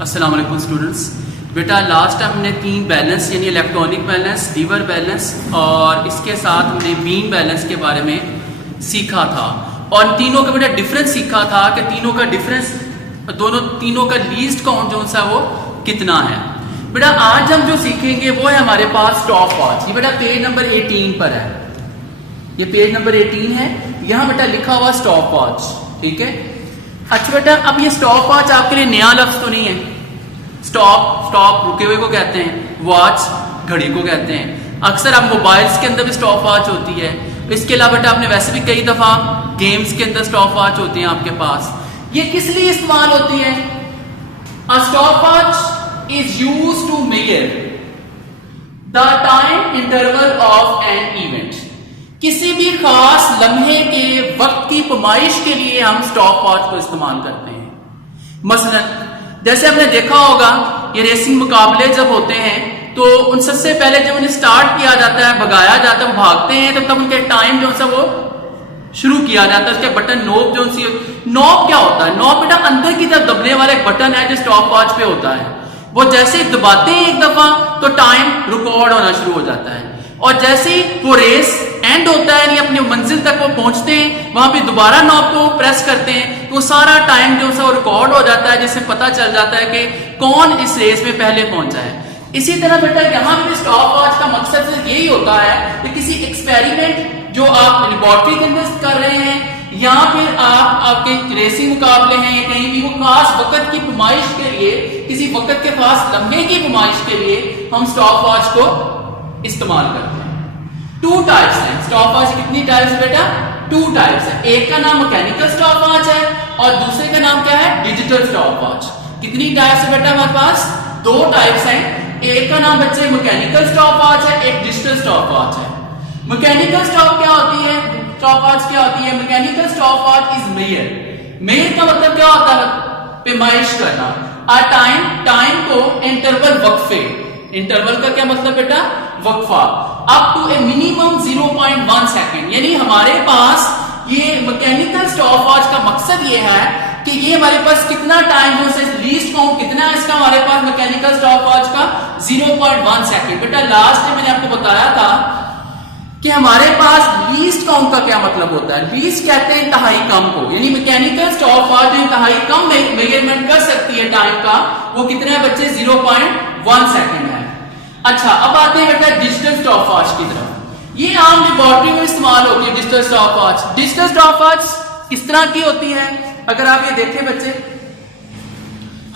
अस्सलाम वालेकुम स्टूडेंट्स। बेटा लास्ट टाइम हमने 3 बैलेंस यानी इलेक्ट्रॉनिक बैलेंस, लीवर बैलेंस और इसके साथ हमने बीम बैलेंस के बारे में सीखा था और तीनों का बेटा डिफरेंस सीखा था कि तीनों का डिफरेंस तीनों का लीस्ट काउंट जो सा वो कितना है। बेटा आज हम जो सीखेंगे वो है हमारे पास स्टॉप वॉच। ये बेटा पेज नंबर 18 पर है, ये पेज नंबर 18 है, यहां बेटा लिखा हुआ स्टॉप वॉच। ठीक है, अच्छा बेटा अब ये स्टॉप वॉच आपके लिए नया लफ्ज तो नहीं है। स्टॉप रुके हुए को कहते हैं, वॉच घड़ी को कहते हैं। अक्सर आप मोबाइल्स के अंदर भी स्टॉप वॉच होती है। इसके अलावा बेटा आपने वैसे भी कई दफा गेम्स के अंदर स्टॉप वॉच होती है आपके पास। ये किस लिए इस्तेमाल होती है? A stop watch is used to measure the time interval of an event. किसी भी खास लम्हे के वक्त की पैमाइश के लिए हम स्टॉप वॉच को इस्तेमाल करते हैं। मसलन जैसे आपने देखा होगा ये रेसिंग मुकाबले जब होते हैं तो उन सबसे पहले जब उन्हें स्टार्ट किया जाता है, भगाया जाता है, वो भागते हैं तो तब उनके टाइम जो सा वो शुरू किया जाता है। उसके बटन नॉब जो सी नॉब क्या होता है? नॉब बेटा अंदर की तरफ दबने वाला एक बटन है जो स्टॉप वॉच पे होता है। वो जैसे ही दबाते हैं एक दफा तो टाइम रिकॉर्ड होना शुरू हो जाता है और जैसे ही वो रेस एंड होता है यानी अपनी मंजिल तक वो पहुंचते हैं वहां पे दोबारा नॉब को प्रेस करते हैं तो वो सारा टाइम जो सा रिकॉर्ड हो जाता है, जिससे पता चल जाता है कि कौन इस रेस में पहले पहुंचा है। इसी तरह बेटा यहाँ भी स्टॉप वॉच का मकसद सिर्फ यही होता है कि किसी एक्सपेरिमेंट जो आप लेबोरेटरी के अंदर कर रहे हैं या फिर आपके रेसिंग मुकाबले हैं या कहीं भी वो खास वक्त की पैमाइश के लिए, किसी वक्त के खास लम्हे की पैमाइश के लिए हम स्टॉप वॉच को इस्तेमाल करते हैं। 2 टाइप्स हैं स्टॉप वॉच। कितनी टाइप्स बेटा? 2 टाइप्स है। एक का नाम मैकेनिकल स्टॉप वॉच है और दूसरे का नाम क्या है? Digital stop watch. कितनी टाइप्स है बेटा हमारे पास? 2 टाइप्स हैं। एक का नाम बच्चे मैकेनिकल स्टॉप वॉच है, एक डिजिटल स्टॉप वॉच है। मैकेनिकल स्टॉप क्या होती है? स्टॉप वॉच क्या होती है? Mechanical stop watch is measure. Measure का मतलब क्या होता है? पैमाइश करना। टाइम को इंटरवल वक्फे, इंटरवल का क्या मतलब बेटा? वक्फा। Up to a minimum 0.1 second. यानी हमारे पास ये मैकेनिकल स्टॉप वॉच का मकसद ये है कि ये हमारे पास कितना टाइम जो से लीस्ट काउंट कितना है इसका हमारे पास मैकेनिकल स्टॉप वॉच का 0.1 सेकेंड। बेटा लास्ट में मैंने आपको बताया था कि हमारे पास लीस्ट काउंट का क्या मतलब होता है। लीस्ट कहते हैं इंतहाई कम को, यानी मैकेनिकल स्टॉप वॉच जो इंतहाई कम मेजरमेंट कर सकती है टाइम का, वो कितने है बच्चे? 0.1 सेकेंड है। अच्छा अब आते हैं बेटा डिजिटल स्टॉप वॉच की तरफ। ये आम लेबोरेटरी में इस्तेमाल होती है digital stop watch. Digital stop watch किस तरह की होती है? अगर आप ये देखें बच्चे,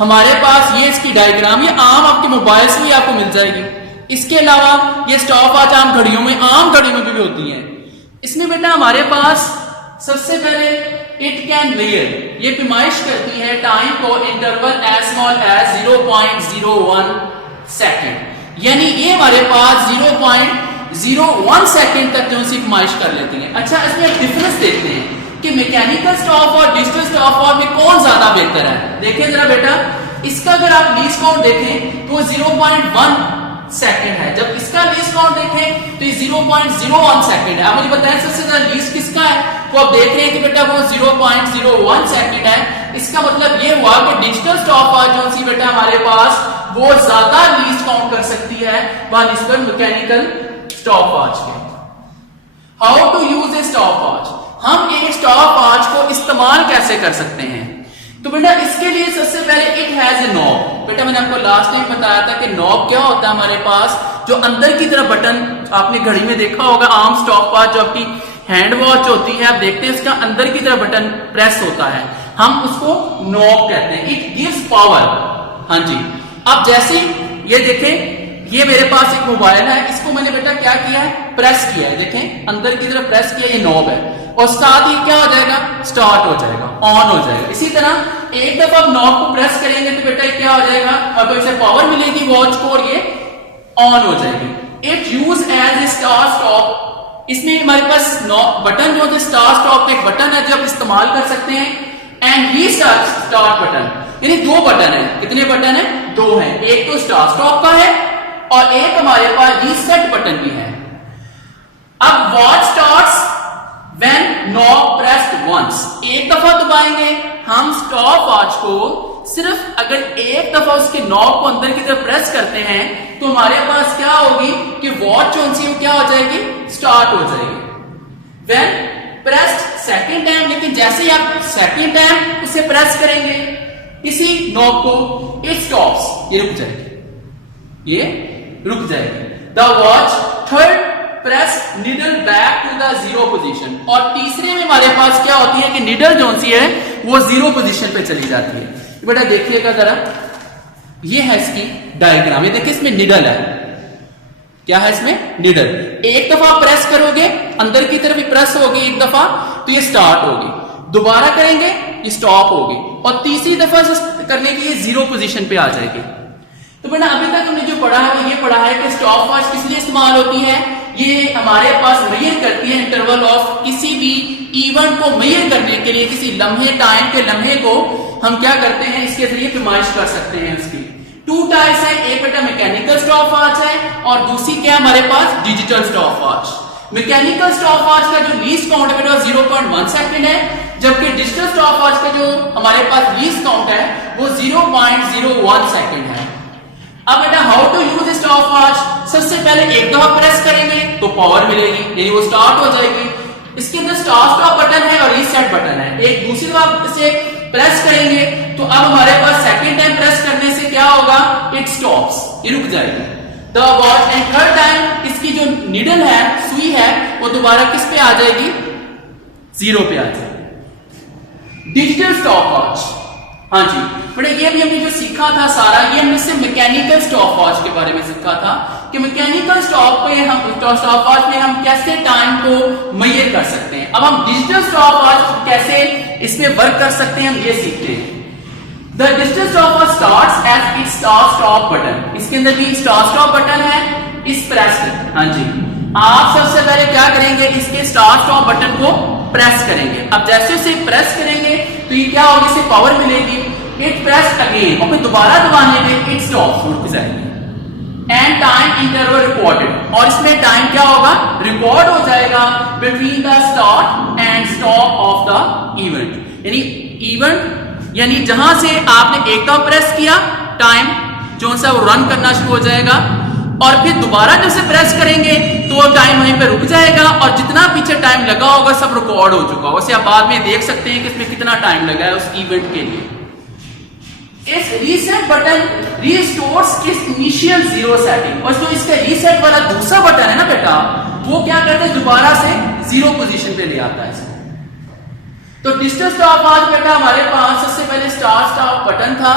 हमारे पास ये इसकी डायग्राम ये आम आपके मोबाइल से ही आपको मिल जाएगी। इसके अलावा ये स्टॉप वॉच आम घड़ियों में भी होती है। इसमें बेटा हमारे पास सबसे पहले इट कैन वेयर, ये पैमाइश करती है टाइम को interval as small as 0.01 second. यानी ये हमारे पास 0.01 सेकेंड तक जो सी पैमाइश कर लेती है। अच्छा इसमें एक डिफरेंस देखते हैं कि मैकेनिकल स्टॉप और डिजिटल स्टॉप वॉच में कौन ज्यादा बेहतर है। देखें जरा बेटा, इसका अगर आप लीस्ट काउंट देखें तो 0.1 सेकेंड है, जब इसका लीस्ट काउंट देखें तो ये 0.01 सेकेंड है। आप मुझे बताएं सबसे ज्यादा लीस्ट किसका है? तो आप देख रहे हैं कि बेटा वो 0.01 सेकेंड है। इसका मतलब ये हुआ कि डिजिटल स्टॉप वॉच जो सी बेटा हमारे पास वो ज्यादा लीस्ट काउंट कर सकती है निस्बत मैकेनिकल स्टॉप वॉच के। How to use a stop watch? हम एक स्टॉप वॉच को इस्तेमाल कैसे कर सकते हैं? तो बेटा इसके लिए सबसे पहले इट हैज ए नॉब। बेटा मैंने आपको लास्ट टाइम बताया था कि नॉब क्या होता है हमारे पास, जो अंदर की तरफ बटन आपने घड़ी में देखा होगा। आम स्टॉप वॉच जो आपकी हैंड वॉच होती है, आप देखते हैं इसका अंदर की तरफ बटन प्रेस होता है, हम उसको नॉब कहते हैं। It gives power. हाँ जी, अब जैसे ये देखें ये मेरे पास एक मोबाइल है, इसको मैंने बेटा क्या किया है? प्रेस किया है। देखें अंदर की तरफ प्रेस किया, ये नॉब है और साथ ही क्या हो जाएगा? स्टार्ट हो जाएगा, ऑन हो जाएगा। इसी तरह एक दफा आप नॉब को प्रेस करेंगे तो बेटा क्या हो जाएगा? अब इसे पावर मिलेगी वॉच को और ये ऑन हो जाएगी। It use as a star stop. इसमें हमारे पास बटन जो है स्टार स्टॉप एक बटन है जो आप इस्तेमाल कर सकते हैं। एंड रीस्टार्ट बटन, यानी 2 बटन है। कितने बटन है? 2 है। एक तो स्टार स्टॉप का है और एक हमारे पास रीसेट बटन भी है। अब watch starts when knob pressed once. एक दफा दबाएंगे हम स्टॉप वॉच को सिर्फ अगर एक दफा उसके नॉब को अंदर की तरफ प्रेस करते हैं तो हमारे पास क्या होगी कि वॉच जो सी वो क्या हो जाएगी, स्टार्ट हो जाएगी। वेन प्रेस्ड सेकेंड टाइम, लेकिन जैसे ही आप सेकेंड टाइम उसे प्रेस करेंगे इसी नॉब को, इट स्टॉप्स, ये रुक जाएगी, ये रुक जाएगी। The watch third press needle back to the zero position, और तीसरे में हमारे पास क्या होती है कि निडल जो सी है वो जीरो पोजीशन पे चली जाती है। बेटा देखिएगा जरा, ये है इसकी डायग्राम, ये देखिए इसमें निडल है, क्या है इसमें, निडल। एक दफा प्रेस करोगे अंदर की तरफ प्रेस होगी एक दफा तो ये स्टार्ट होगी, दोबारा करेंगे ये स्टॉप होगी, और तीसरी दफा करने की ये जीरो पोजीशन पे आ जाएगी। तो बेटा अभी तक हमने जो पढ़ा है वो ये पढ़ा है कि स्टॉप वॉच किस लिए इस्तेमाल होती है, ये हमारे पास मेजर करती है इंटरवल ऑफ किसी भी इवेंट को मेजर करने के लिए, किसी लम्हे, टाइम के लम्हे को हम क्या करते हैं, इसके जरिए पैमाइश कर सकते हैं उसकी। टू टाइप्स है, एक बेटा मैकेनिकल स्टॉप वॉच है और दूसरी क्या हमारे पास, digital stop watch. Mechanical stop watch का जो लीस्ट काउंट है बेटा 0.1 सेकंड है, जबकि डिजिटल स्टॉप वॉच का जो हमारे पास लीस्ट काउंट है वो 0.01 सेकंड है। अब बेटा how to use stop watch, सबसे पहले एक दफा प्रेस करेंगे तो पावर मिलेगी, यानी वो स्टार्ट हो जाएगी। इसके अंदर स्टार्ट स्टॉप बटन है और रीसेट बटन है। एक दूसरी दफा इसे प्रेस करेंगे तो अब हमारे पास सेकंड टाइम प्रेस करने से क्या होगा, इट स्टॉप्स, ये रुक जाएगी the watch. And third time इसकी जो निडल है, सुई है, वो दोबारा किस पे आ जाएगी, जीरो पे आ जाएगी। डिजिटल स्टॉप वॉच, हाँ जी बेटा ये भी हमने जो सीखा था सारा, ये हमने सिर्फ मैकेनिकल स्टॉप वॉच के बारे में सीखा था कि मैकेनिकल स्टॉप वॉच में हम कैसे टाइम को मेजर कर सकते हैं। अब हम डिजिटल स्टॉप वॉच कैसे इसमें वर्क कर सकते हैं हम ये सीखते हैं। The digital stop watch starts as it start stop button, इसके अंदर भी स्टार्ट स्टॉप बटन है, इस प्रेस, हाँ जी आप सबसे पहले क्या करेंगे, इसके स्टार्ट स्टॉप बटन को प्रेस करेंगे। अब जैसे उसे प्रेस करेंगे तो ये क्या होगी, इसे पावर मिलेगी, इट प्रेस अगेन, और फिर दोबारा दबाने पे इट स्टॉप्स, रुक जाएगी। एंड टाइम इंटरवल रिकॉर्डेड, और इसमें टाइम क्या होगा, रिकॉर्ड हो जाएगा between the start and stop of the event, यानी इवेंट यानी जहां से आपने एक दफा प्रेस किया टाइम जो सा वो रन करना शुरू हो जाएगा, और फिर दोबारा जब से प्रेस करेंगे तो वो टाइम वहीं पे रुक जाएगा, और जितना पीछे टाइम लगा होगा सब रिकॉर्ड हो चुका होगा। वैसे आप बाद में देख सकते हैं कि इसमें कितना टाइम लगा है उस इवेंट के लिए। इस रीसेट बटन रिस्टोर्स इस इनिशियल जीरो सेटिंग, और जो इसका रीसेट वाला दूसरा बटन है ना बेटा, वो क्या करते हैं, दोबारा से जीरो पोजीशन पे ले आता है इसको। तो डिजिटल स्टॉप वॉच बेटा हमारे पास सबसे पहले स्टार्ट स्टॉप बटन था,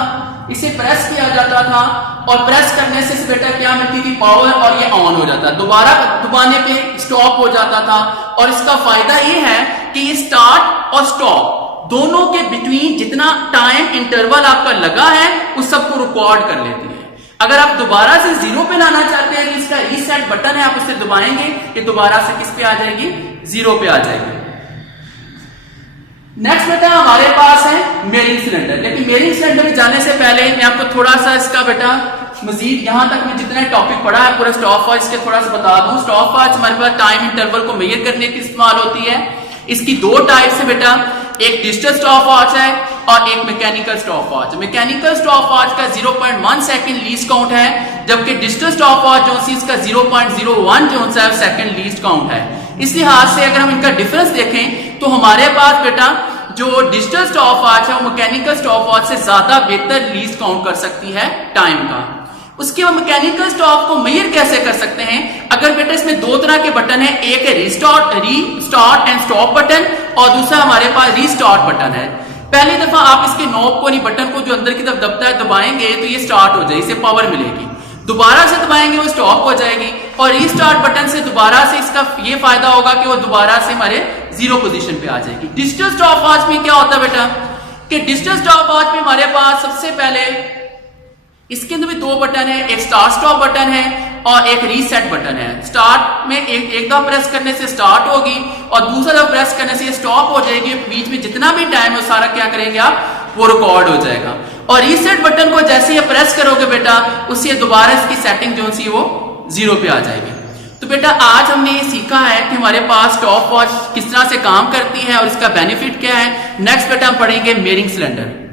इसे प्रेस किया जाता था और प्रेस करने से बेटा क्या मिलती थी, पावर, और ये ऑन हो जाता, दोबारा दबाने पे स्टॉप हो जाता था। और इसका फायदा ये है कि ये स्टार्ट और स्टॉप दोनों के बिटवीन जितना टाइम इंटरवल आपका लगा है उस सबको रिकॉर्ड कर लेती है। अगर आप दोबारा से जीरो पे लाना चाहते हैं तो इसका रीसेट बटन है, आप उसे दबाएंगे कि दोबारा से किस पे आ जाएगी, जीरो पे आ जाएगी। नेक्स्ट बेटा हमारे पास है मेरिंग सिलेंडर, लेकिन मेरिंग सिलेंडर में जाने से पहले मैं आपको थोड़ा सा इसका बेटा मजीद यहां तक मैं जितना टॉपिक पढ़ा है पूरा स्टॉप वॉच के थोड़ा सा बता दूं। स्टॉप वॉच हमारे पास टाइम इंटरवल को मेजर करने की इस्तेमाल होती है। इसकी दो टाइप है बेटा, एक डिजिटल स्टॉप वॉच है और एक mechanical stop watch. Mechanical stop watch का 0.1 सेकंड लीस्ट काउंट है, जबकि डिजिटल स्टॉप वॉच जो सी इसका 0.01 जो सा सेकंड लीस्ट काउंट है। इस लिहाज से अगर हम इनका डिफरेंस देखें तो हमारे पास बेटा जो डिजिटल स्टॉप वॉच है वो मैकेनिकल स्टॉप वॉच से ज्यादा बेहतर लीस्ट काउंट कर सकती है टाइम का। उसके बाद मैकेनिकल स्टॉप को मेजर कैसे कर सकते हैं, अगर बेटा इसमें दो तरह के बटन है, एक है रीस्टार्ट एंड स्टॉप बटन और दूसरा हमारे पास रीस्टार्ट बटन है। पहली दफा आप इसके नॉब को, बटन को जो अंदर की तरफ दबता है दबाएंगे तो ये स्टार्ट हो जाएगी, इसे पावर मिलेगी। दोबारा से दबाएंगे वो स्टॉप हो जाएगी, और रीस्टार्ट बटन से दोबारा से इसका ये फायदा होगा कि वो दोबारा से हमारे जीरो पोजीशन पे आ जाएगी। डिजिटल स्टॉप वॉच में क्या होता है बेटा कि डिजिटल स्टॉप वॉच में हमारे पास सबसे पहले इसके अंदर भी दो बटन है, एक स्टार्ट स्टॉप बटन है और एक रीसेट बटन है। स्टार्ट में एक दफा प्रेस करने से स्टार्ट होगी और दूसरा दफा प्रेस करने से स्टॉप हो जाएगी। बीच में जितना भी टाइम है सारा क्या करेंगे आप, वो रिकॉर्ड हो जाएगा। और रीसेट बटन को जैसे ही प्रेस करोगे बेटा उससे दोबारा इसकी सेटिंग जो सी वो जीरो पे आ जाएगी। तो बेटा आज हमने ये सीखा है कि हमारे पास स्टॉप वॉच किस तरह से काम करती है और इसका बेनिफिट क्या है। नेक्स्ट बेटा हम पढ़ेंगे मेरिंग सिलेंडर।